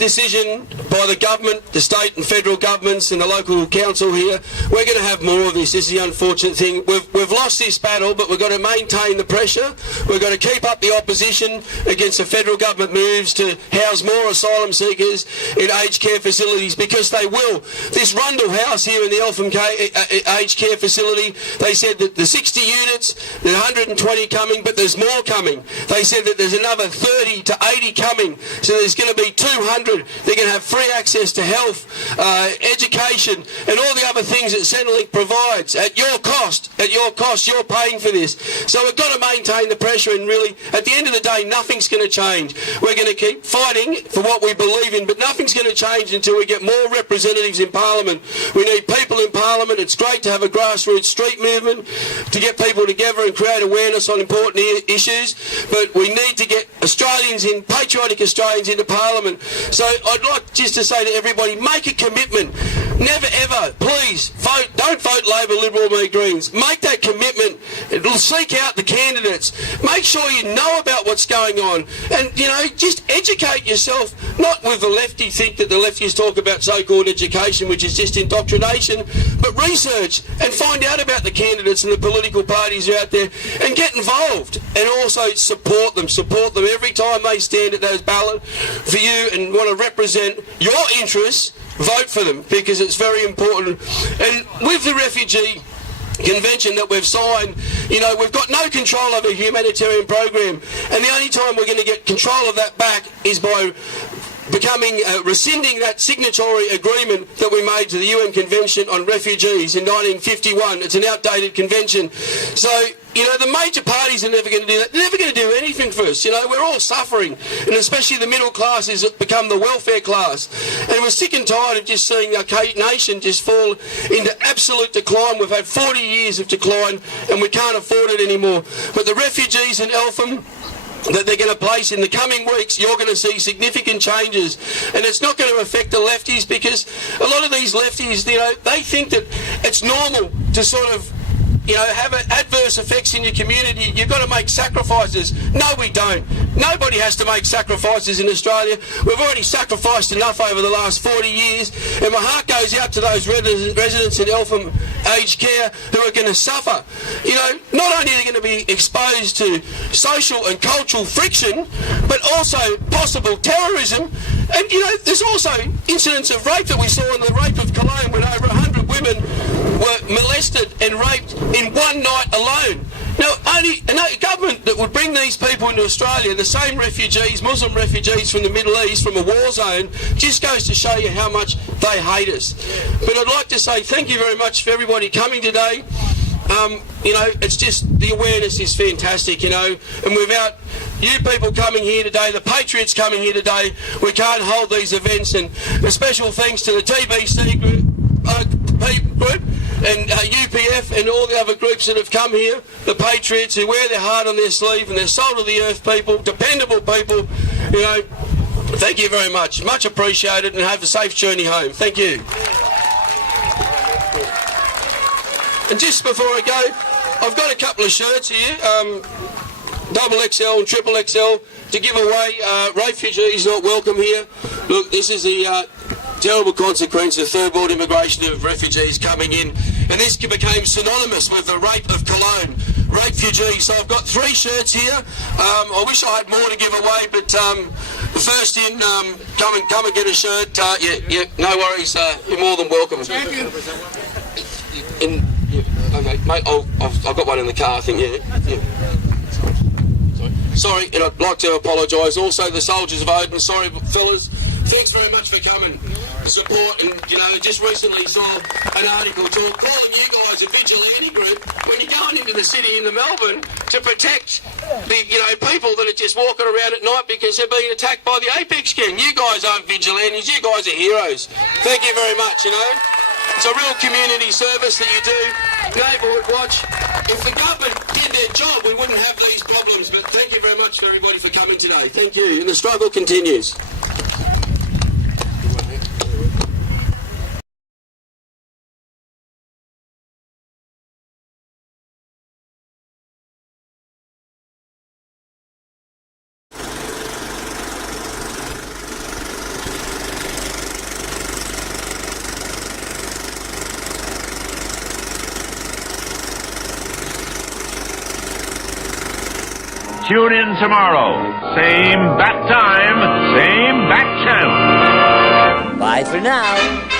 decision by the government, the state and federal governments and the local council here, we're going to have more of this. This is the unfortunate thing. We've lost this battle, but we've got to maintain the pressure. We've got to keep up the opposition against the federal government moves to house more asylum seekers in aged care facilities, because they will. This Rundle House here in the Eltham aged care facility, they said that the 60 units, there's 120 coming, but there's more coming. They said that there's another 30 to 80 coming, so there's going to be 200. They're going to have free access to health, education, and all the other things that Centrelink provides at your cost. At your cost, you're paying for this. So we've got to maintain the pressure, and really, at the end of the day, nothing's going to change. We're going to keep fighting for what we believe in, but nothing's going to change until we get more representatives in Parliament. We need people in Parliament. It's great to have a grassroots street movement to get people together and create awareness on important issues, but we need to get Australians in, patriotic Australians into Parliament. So I'd like just to say to everybody, make a commitment. Never ever, please, vote. Don't vote Labor, Liberal, me Greens. Make that commitment. It'll seek out the candidates. Make sure you know about what's going on. And, you know, just educate yourself. Not with the left, you think that the lefties talk about so-called education, which is just indoctrination, but research and find out about the candidates and the political parties who are out there and get involved. And also support them. Support them every time they stand at those ballots for you and want to represent your interests. Vote for them, because it's very important. And with the refugee convention that we've signed, you know, we've got no control of a humanitarian program, and the only time we're going to get control of that back is by rescinding that signatory agreement that we made to the UN Convention on Refugees in 1951. It's an outdated convention. So, you know, the major parties are never going to do that. They're never going to do anything for us. You know, we're all suffering, and especially the middle class has become the welfare class. And we're sick and tired of just seeing our nation just fall into absolute decline. We've had 40 years of decline, and we can't afford it anymore. But the refugees in Eltham that they're going to place in the coming weeks, you're going to see significant changes, and it's not going to affect the lefties, because a lot of these lefties, you know, they think that it's normal to sort of, you know, have adverse effects in your community. You've got to make sacrifices. No, we don't. Nobody has to make sacrifices in Australia. We've already sacrificed enough over the last 40 years, and my heart goes out to those residents in Eltham aged care who are going to suffer. You know, not only are they going to be exposed to social and cultural friction, but also possible terrorism. And, you know, there's also incidents of rape that we saw in the rape of Cologne, when over 100 women were molested and raped in one night alone. Now, only a government that would bring these people into Australia, the same refugees, Muslim refugees from the Middle East, from a war zone, just goes to show you how much they hate us. But I'd like to say thank you very much for everybody coming today. You know, it's just, the awareness is fantastic, you know, and without you people coming here today, the Patriots coming here today, we can't hold these events. And a special thanks to the TBC group and UPF and all the other groups that have come here, the Patriots who wear their heart on their sleeve and they're salt of the earth people, dependable people, you know. Thank you very much. Much appreciated, and have a safe journey home. Thank you. And just before I go, I've got a couple of shirts here, double XL and triple XL, to give away. Refugees not welcome here. Look, this is the terrible consequence of third world immigration of refugees coming in, and this became synonymous with the rape of Cologne. Refugees. So I've got 3 shirts here. I wish I had more to give away, but the first in, come and get a shirt. Yeah, no worries. You're more than welcome. Okay, mate, I've got one in the car, I think. Yeah. Sorry, and I'd like to apologise. Also, the soldiers of Odin. Sorry, fellas. Thanks very much for coming, support, and, you know, just recently saw an article calling you guys a vigilante group when you're going into the city in Melbourne to protect the, you know, people that are just walking around at night because they're being attacked by the Apex Gang. You guys aren't vigilantes, you guys are heroes. Thank you very much, you know. It's a real community service that you do. Neighbourhood watch. If the government did their job, we wouldn't have these problems. But thank you very much to everybody for coming today. Thank you. And the struggle continues. Tune in tomorrow. Same bat time, same bat channel. Bye for now.